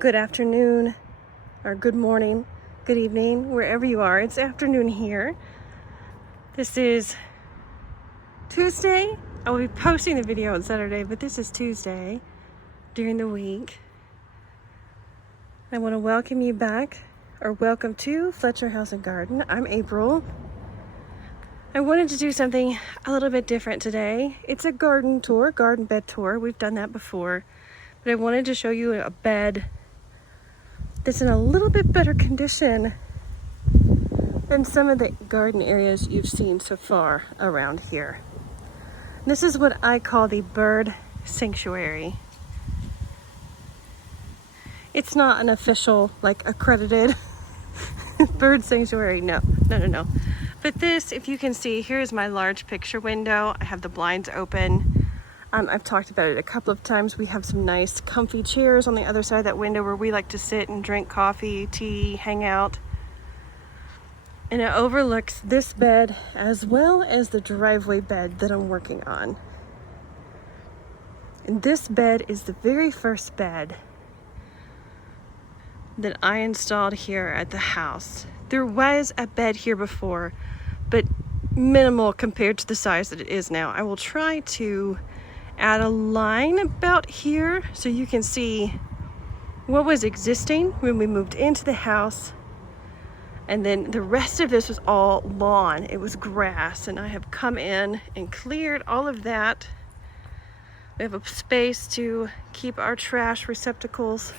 good afternoon, or good morning, good evening, wherever you are. It's afternoon here. This is Tuesday. I will be posting the video on Saturday, but this is Tuesday during the week. I want to welcome you back, or welcome to Fletcher House Garden. I'm April. I wanted to do something a little bit different today. It's a garden tour, garden bed tour. We've done that before, but I wanted to show you a bed that's in a little bit better condition than some of the garden areas you've seen so far around here. This is what I call the bird sanctuary. It's not an official, like, accredited bird sanctuary. No. But this, if you can see, here's my large picture window. I have the blinds open. I've talked about it a couple of times. We have some nice comfy chairs on the other side of that window where we like to sit and drink coffee, tea, hang out. And it overlooks this bed as well as the driveway bed that I'm working on. And this bed is the very first bed that I installed here at the house. There was a bed here before, but minimal compared to the size that it is now. I will try to add a line about here so you can see what was existing when we moved into the house. And then the rest of this was all lawn. It was grass, and I have come in and cleared all of that. We have a space to keep our trash receptacles,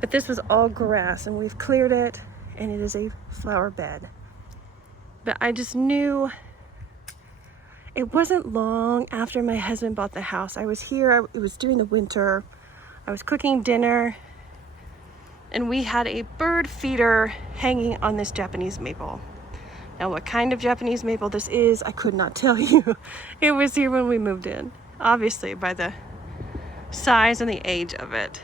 but this was all grass, and we've cleared it, and it is a flower bed. But I just knew it wasn't long after my husband bought the house. I was here, it was during the winter. I was cooking dinner, and we had a bird feeder hanging on this Japanese maple. Now, what kind of Japanese maple this is, I could not tell you. It was here when we moved in, obviously by the size and the age of it.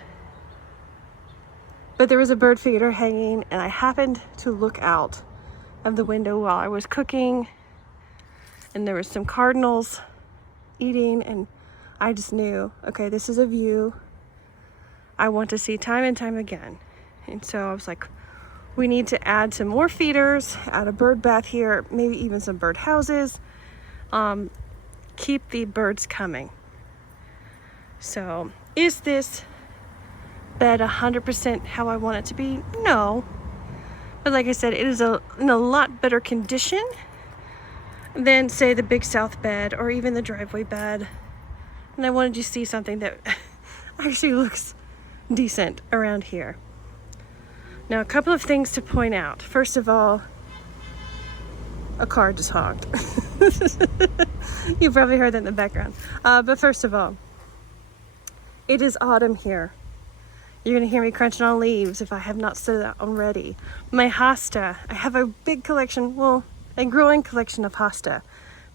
But there was a bird feeder hanging, and I happened to look out of the window while I was cooking, and there was some cardinals eating, and I just knew, okay, this is a view I want to see time and time again. And so I was like, we need to add some more feeders, add a bird bath here, maybe even some bird houses, keep the birds coming. So is this bed 100% how I want it to be? No. But like I said, it is in a lot better condition than, say, the Big South bed or even the driveway bed. And I wanted you to see something that actually looks decent around here. Now, a couple of things to point out. First of all, a car just honked. You probably heard that in the background. But first of all, it is autumn here. You're going to hear me crunching on leaves if I have not said that already. My hosta, I have a big collection, well, a growing collection of hosta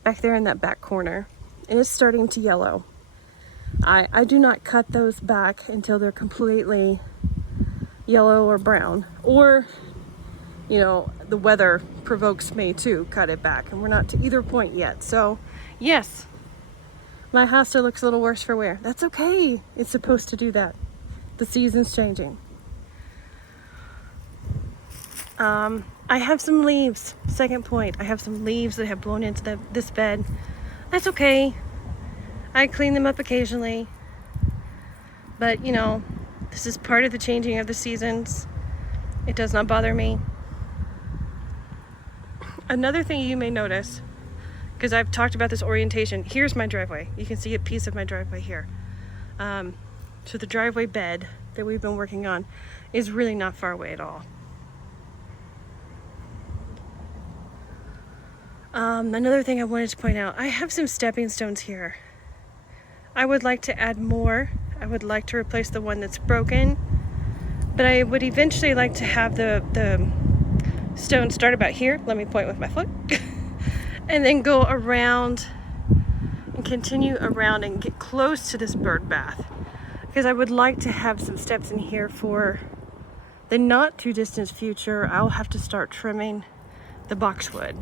back there in that back corner. And it's starting to yellow. I do not cut those back until they're completely yellow or brown. Or, you know, the weather provokes me to cut it back. And we're not to either point yet. So, yes, my hosta looks a little worse for wear. That's okay. It's supposed to do that. The season's changing. I have some leaves. Second point, I have some leaves that have blown into this bed. That's okay. I clean them up occasionally. But, you know, this is part of the changing of the seasons. It does not bother me. Another thing you may notice, because I've talked about this orientation, here's my driveway. You can see a piece of my driveway here. So the driveway bed that we've been working on is really not far away at all. Another thing I wanted to point out, I have some stepping stones here. I would like to add more. I would like to replace the one that's broken, but I would eventually like to have the stone start about here. Let me point with my foot. And then go around and continue around and get close to this bird bath. Because I would like to have some steps in here for the not too distant future. I'll have to start trimming the boxwood.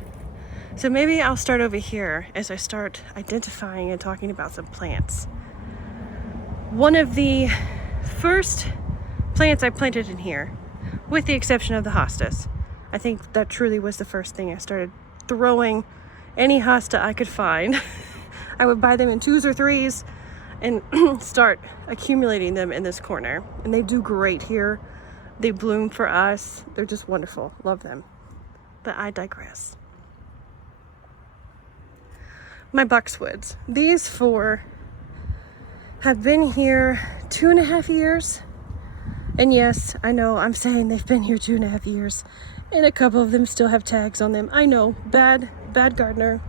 So maybe I'll start over here as I start identifying and talking about some plants. One of the first plants I planted in here, with the exception of the hostas. I think that truly was the first thing I started throwing any hosta I could find. I would buy them in 2s or 3s and start accumulating them in this corner. And they do great here. They bloom for us. They're just wonderful. Love them. But I digress. My boxwoods. These 4 have been here 2.5 years. And yes, I know I'm saying they've been here 2.5 years. And a couple of them still have tags on them. I know, bad gardener.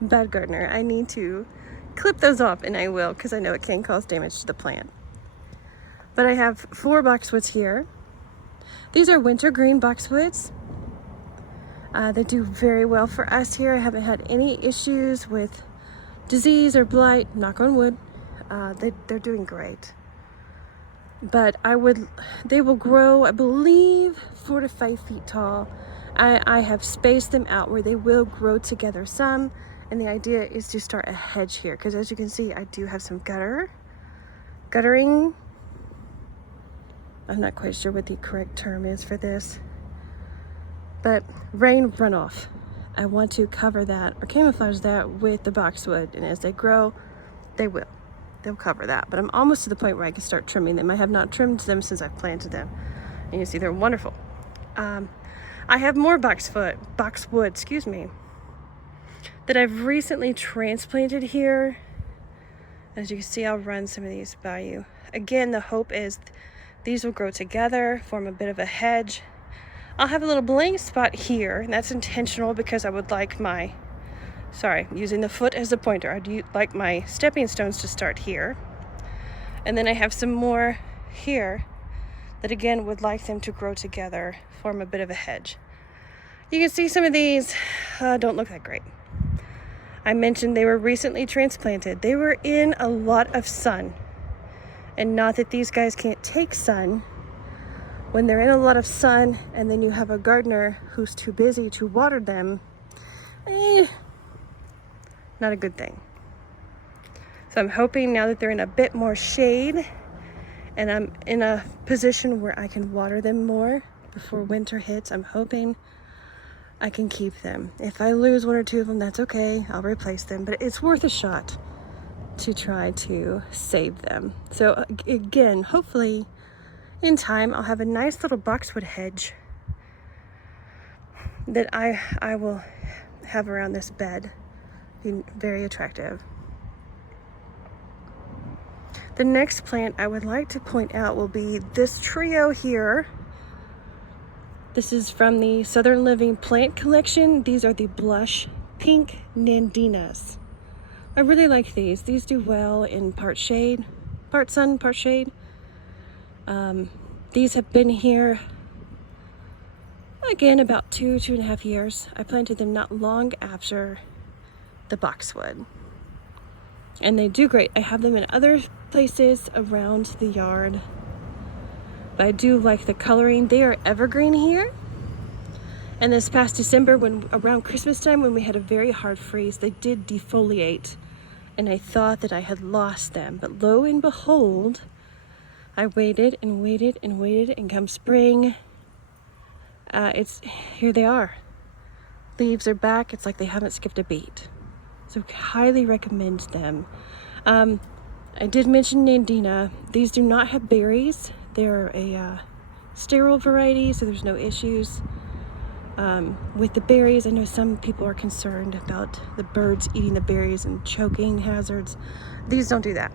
Bad gardener. I need to clip those off, and I will, because I know it can cause damage to the plant. But I have 4 boxwoods here. These are wintergreen boxwoods. They do very well for us here. I haven't had any issues with disease or blight, knock on wood. They're doing great. But they will grow, I believe, 4 to 5 feet tall. I have spaced them out where they will grow together some, and the idea is to start a hedge here, because as you can see, I do have some guttering. I'm not quite sure what the correct term is for this, but rain runoff. I want to cover that or camouflage that with the boxwood, and as they grow, they'll cover that. But I'm almost to the point where I can start trimming them. I have not trimmed them since I've planted them, and you see they're wonderful. I have more boxwood, that I've recently transplanted here. As you can see, I'll run some of these by you. Again, the hope is these will grow together, form a bit of a hedge. I'll have a little blank spot here, and that's intentional because I would like using the foot as a pointer. I'd like my stepping stones to start here. And then I have some more here that again would like them to grow together, form a bit of a hedge. You can see some of these don't look that great. I mentioned they were recently transplanted. They were in a lot of sun. And not that these guys can't take sun. When they're in a lot of sun and then you have a gardener who's too busy to water them, not a good thing. So I'm hoping now that they're in a bit more shade and I'm in a position where I can water them more before winter hits, I'm hoping I can keep them. If I lose 1 or 2 of them, that's okay. I'll replace them, but it's worth a shot to try to save them. So again, hopefully in time, I'll have a nice little boxwood hedge that I will have around this bed. Be very attractive. The next plant I would like to point out will be this trio here. This is from the Southern Living Plant Collection. These are the blush pink nandinas. I really like these. These do well in part shade, part sun, part shade. These have been here, again, about 2.5 years. I planted them not long after the boxwood. And they do great. I have them in other places around the yard. But I do like the coloring. They are evergreen here. And this past December, around Christmas time, when we had a very hard freeze, they did defoliate. And I thought that I had lost them. But lo and behold, I waited and waited and waited, and come spring, here they are. Leaves are back. It's like they haven't skipped a beat. So highly recommend them. I did mention Nandina. These do not have berries. They're a sterile variety, so there's no issues with the berries. I know some people are concerned about the birds eating the berries and choking hazards. These don't do that.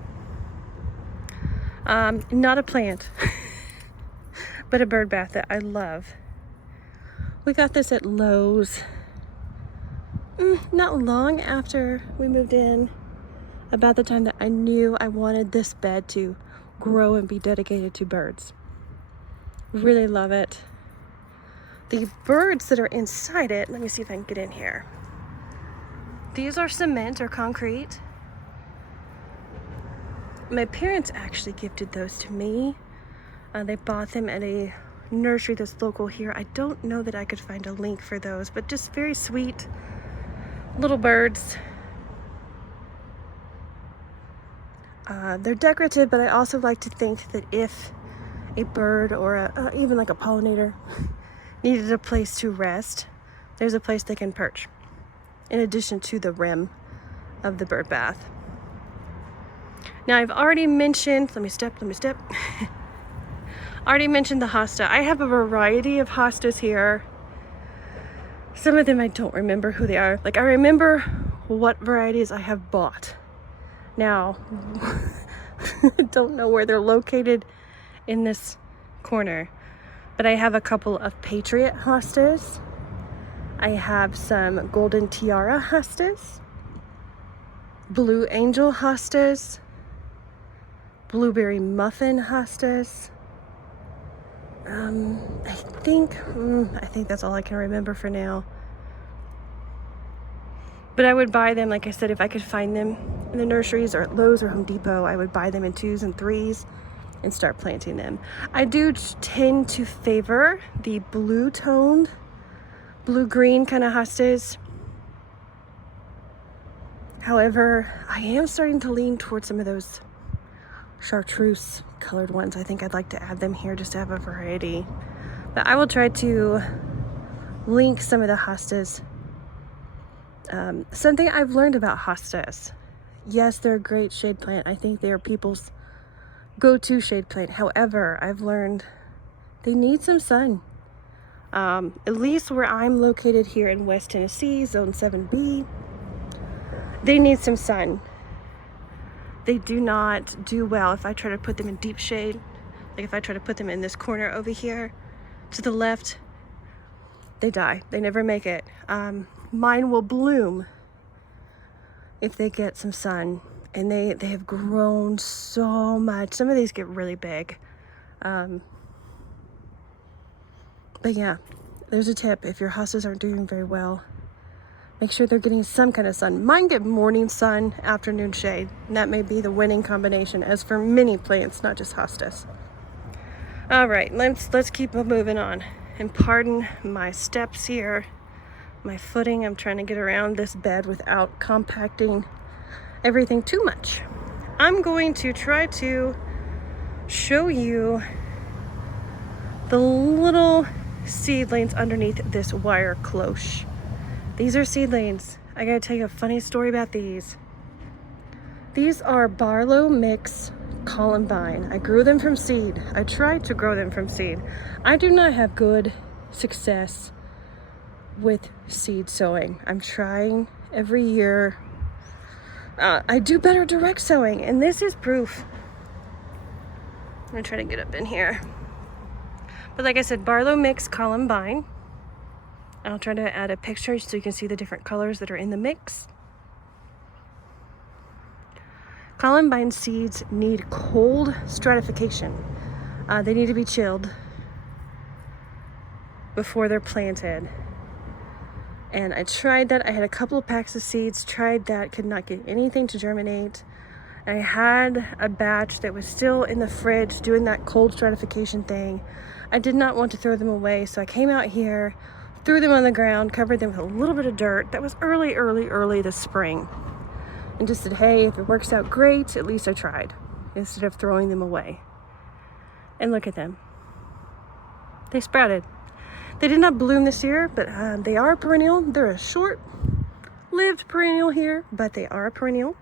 Not a plant, but a bird bath that I love. We got this at Lowe's not long after we moved in, about the time that I knew I wanted this bed to grow and be dedicated to birds. Really love it. The birds that are inside it, let me see if I can get in here. These are cement or concrete. My parents actually gifted those to me. They bought them at a nursery that's local here. I don't know that I could find a link for those, but just very sweet little birds. They're decorative, but I also like to think that if a bird or even like a pollinator needed a place to rest, there's a place they can perch, in addition to the rim of the bird bath. Now I've already mentioned, let me step. Already mentioned the hosta. I have a variety of hostas here. Some of them I don't remember who they are. Like I remember what varieties I have bought. Now, I don't know where they're located in this corner, but I have a couple of Patriot hostas. I have some Golden Tiara hostas, Blue Angel hostas, Blueberry Muffin hostas. I think that's all I can remember for now. But I would buy them, like I said, if I could find them in the nurseries or at Lowe's or Home Depot, I would buy them in 2s and 3s and start planting them. I do tend to favor the blue-toned, blue-green kind of hostas. However, I am starting to lean towards some of those chartreuse colored ones. I think I'd like to add them here just to have a variety. But I will try to link some of the hostas. Something I've learned about hostas. Yes, they're a great shade plant. I think they're people's go-to shade plant. However, I've learned they need some sun. At least where I'm located here in West Tennessee, Zone 7B, they need some sun. They do not do well if I try to put them in deep shade. Like if I try to put them in this corner over here to the left, they die. They never make it. Mine will bloom if they get some sun, and they have grown so much. Some of these get really big. But yeah, there's a tip. If your hostas aren't doing very well, make sure they're getting some kind of sun. Mine get morning sun, afternoon shade, and that may be the winning combination as for many plants, not just hostas. All right, let's keep moving on. And pardon my steps here, my footing. I'm trying to get around this bed without compacting everything too much. I'm going to try to show you the little seedlings underneath this wire cloche. These are seedlings. I gotta tell you a funny story about these. These are Barlow Mix Columbine. I grew them from seed. I tried to grow them from seed. I do not have good success with seed sowing. I'm trying every year. I do better direct sowing, and this is proof. I'm gonna try to get up in here. But like I said, Barlow Mix Columbine. I'll try to add a picture so you can see the different colors that are in the mix. Columbine seeds need cold stratification. They need to be chilled before they're planted. And I tried that. I had a couple of packs of seeds, tried that, could not get anything to germinate. I had a batch that was still in the fridge doing that cold stratification thing. I did not want to throw them away, so I came out here, threw them on the ground, covered them with a little bit of dirt. That was early this spring. And just said, hey, if it works out great, at least I tried, instead of throwing them away. And look at them. They sprouted. They did not bloom this year, but they are perennial. They're a short-lived perennial here, but they are a perennial.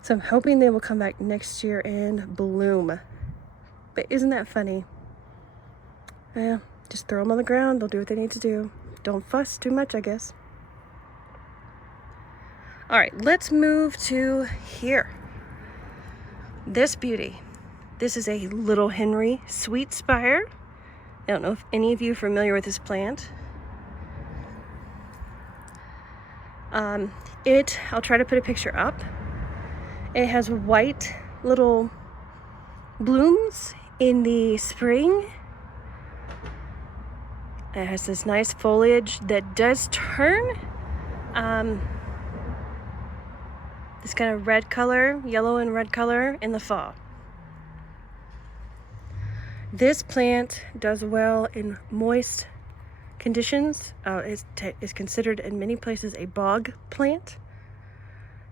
So I'm hoping they will come back next year and bloom. But isn't that funny? Yeah, just throw them on the ground. They'll do what they need to do. Don't fuss too much, I guess. All right, let's move to here. This beauty. This is a Little Henry Sweet Spire. I don't know if any of you are familiar with this plant. I'll try to put a picture up. It has white little blooms in the spring. It has this nice foliage that does turn this kind of red color, yellow and red color in the fall. This plant does well in moist conditions. It's considered in many places a bog plant.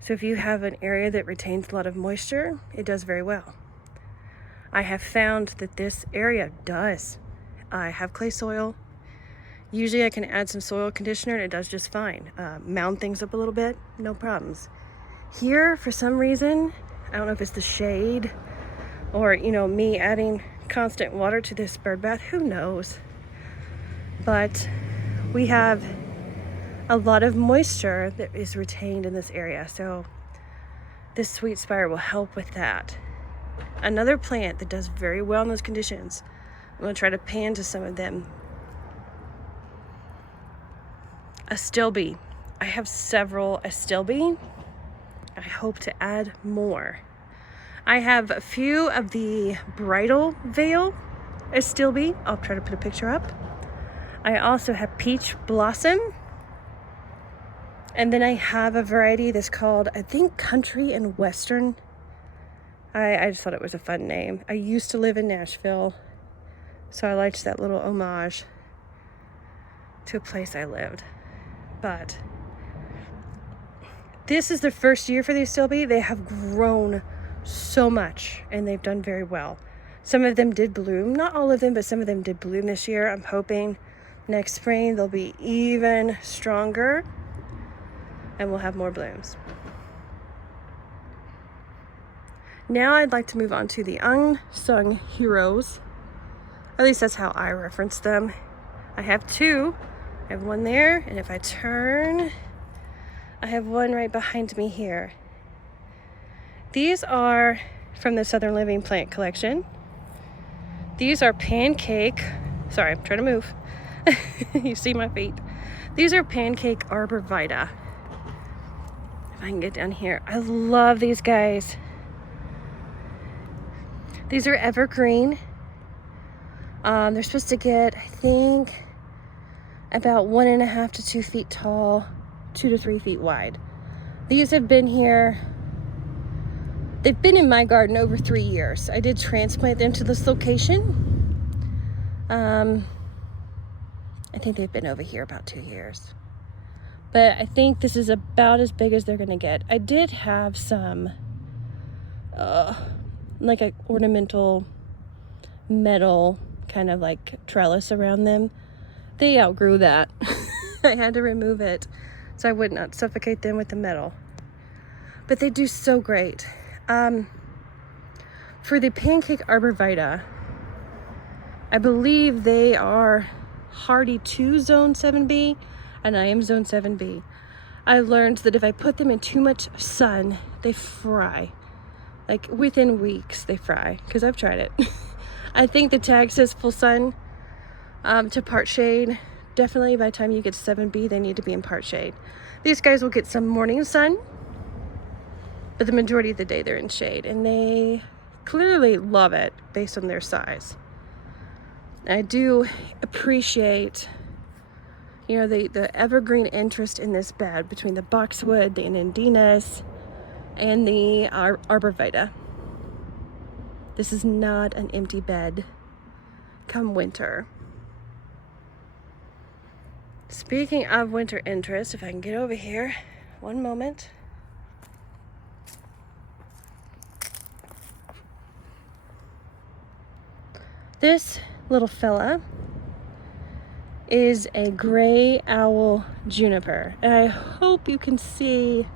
So if you have an area that retains a lot of moisture, it does very well. I have found that this area does. I have clay soil. Usually I can add some soil conditioner and it does just fine. Mound things up a little bit, no problems. Here, for some reason, I don't know if it's the shade or, me adding constant water to this bird bath, who knows? But we have a lot of moisture that is retained in this area, so this sweet spire will help with that. Another plant that does very well in those conditions, I'm going to try to pan to some of them. Astilbe. I have several astilbe. I hope to add more. I have a few of the bridal veil astilbe. I'll try to put a picture up. I also have peach blossom. And then I have a variety that's called, I think, country and western. I just thought it was a fun name. I used to live in Nashville, so I liked that little homage to a place I lived. But this is the first year for the astilbe. They have grown so much and they've done very well. Some of them did bloom, not all of them, but some of them did bloom this year. I'm hoping next spring they'll be even stronger and we'll have more blooms. Now I'd like to move on to the unsung heroes. At least that's how I reference them. I have two. I have one there, and if I turn, I have one right behind me here. These are from the Southern Living Plant Collection. These are pancake, sorry, I'm trying to move. You see my feet. These are pancake arborvitae. If I can get down here. I love these guys. These are evergreen. They're supposed to get, I think, about 1.5 to 2 feet tall, 2 to 3 feet wide. These have been here. They've been in my garden over 3 years. I did transplant them to this location. I think they've been over here about 2 years. But I think this is about as big as they're gonna get. I did have some, like a ornamental metal kind of like trellis around them. They outgrew that. I had to remove it so I would not suffocate them with the metal. But they do so great. For the pancake arborvitae, I believe they are hardy to zone 7B, and I am zone 7B. I learned that if I put them in too much sun, they fry. Like within weeks, they fry, because I've tried it. I think the tag says full sun to part shade. Definitely by the time you get to 7B, they need to be in part shade. These guys will get some morning sun, but the majority of the day they're in shade, and they clearly love it based on their size. I do appreciate, the evergreen interest in this bed between the boxwood, the anandinas, and the arborvitae. This is not an empty bed come winter. Speaking of winter interest, if I can get over here, one moment. This little fella is a gray owl juniper, and I hope you can see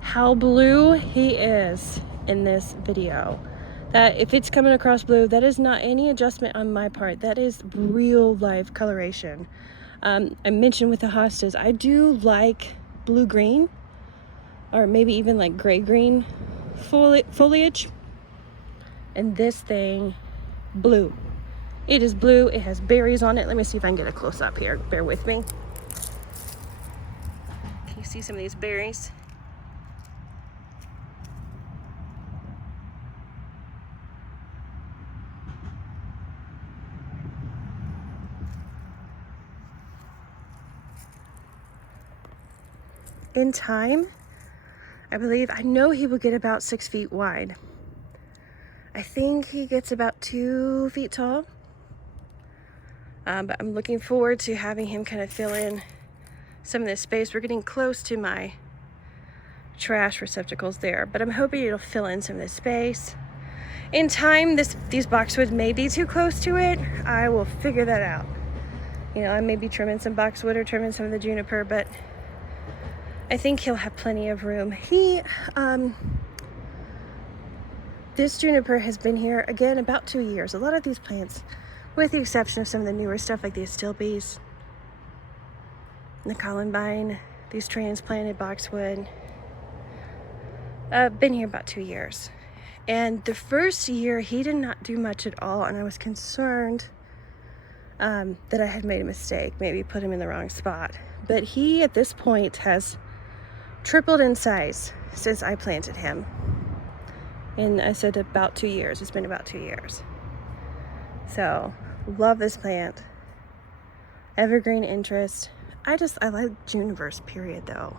how blue he is in this video. That if it's coming across blue, that is not any adjustment on my part. That is real life coloration. I mentioned with the hostas, I do like blue-green, or maybe even like gray-green foliage. And this thing, blue. It is blue. It has berries on it. Let me see if I can get a close-up here. Bear with me. Can you see some of these berries? In time, I know he will get about 6 feet wide. I think he gets about 2 feet tall. But I'm looking forward to having him kind of fill in some of this space. We're getting close to my trash receptacles there, but I'm hoping it'll fill in some of the space. In time, these boxwoods may be too close to it. I will figure that out. You know, I may be trimming some boxwood or trimming some of the juniper, but I think he'll have plenty of room. This juniper has been here, again, about 2 years. A lot of these plants, with the exception of some of the newer stuff like the astilbes, the columbine, these transplanted boxwood, been here about 2 years. And the first year, he did not do much at all, and I was concerned that I had made a mistake, maybe put him in the wrong spot. But he, at this point, has tripled in size since I planted him. And I said about 2 years. It's been about 2 years. So, love this plant. Evergreen interest. I like junipers, period, though.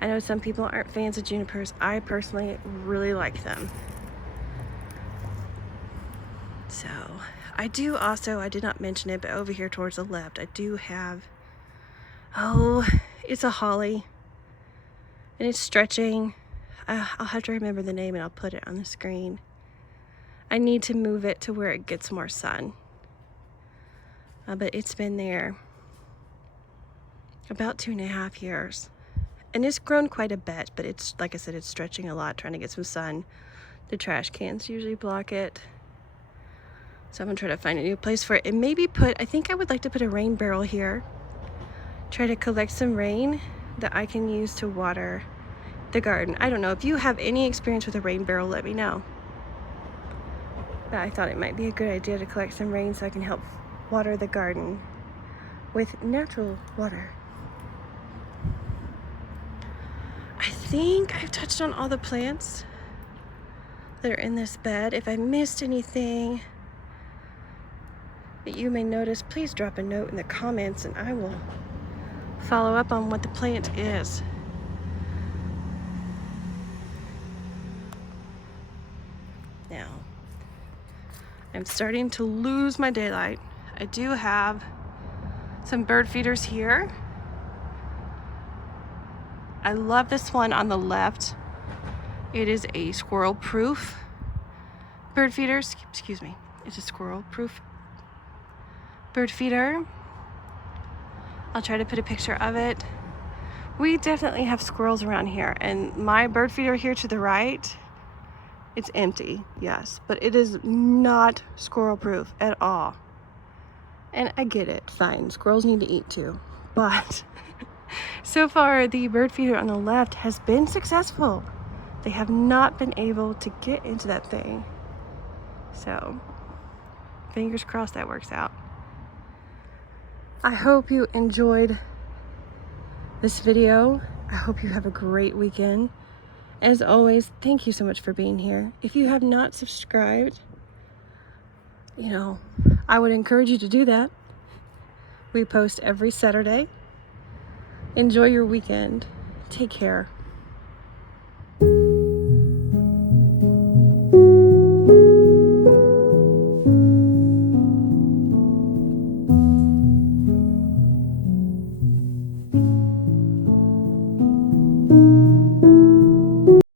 I know some people aren't fans of junipers. I personally really like them. So, I did not mention it, but over here towards the left, I do have, it's a holly. And it's stretching. I'll have to remember the name and I'll put it on the screen. I need to move it to where it gets more sun. But it's been there about 2.5 years. And it's grown quite a bit, but it's, like I said, it's stretching a lot, trying to get some sun. The trash cans usually block it. So I'm gonna try to find a new place for it. And maybe I think I would like to put a rain barrel here. Try to collect some rain that I can use to water the garden. I don't know. If you have any experience with a rain barrel, let me know. But I thought it might be a good idea to collect some rain so I can help water the garden with natural water. I think I've touched on all the plants that are in this bed. If I missed anything that you may notice, please drop a note in the comments and I will follow up on what the plant is. Now, I'm starting to lose my daylight. I do have some bird feeders here. I love this one on the left. It is a squirrel proof bird feeder. Excuse me. It's a squirrel proof bird feeder. I'll try to put a picture of it. We definitely have squirrels around here, and my bird feeder here to the right, it's empty, yes, but it is not squirrel proof at all. And I get it, fine, squirrels need to eat too, but so far the bird feeder on the left has been successful. They have not been able to get into that thing. So, fingers crossed that works out. I hope you enjoyed this video. I hope you have a great weekend. As always, thank you so much for being here. If you have not subscribed, I would encourage you to do that. We post every Saturday. Enjoy your weekend. Take care.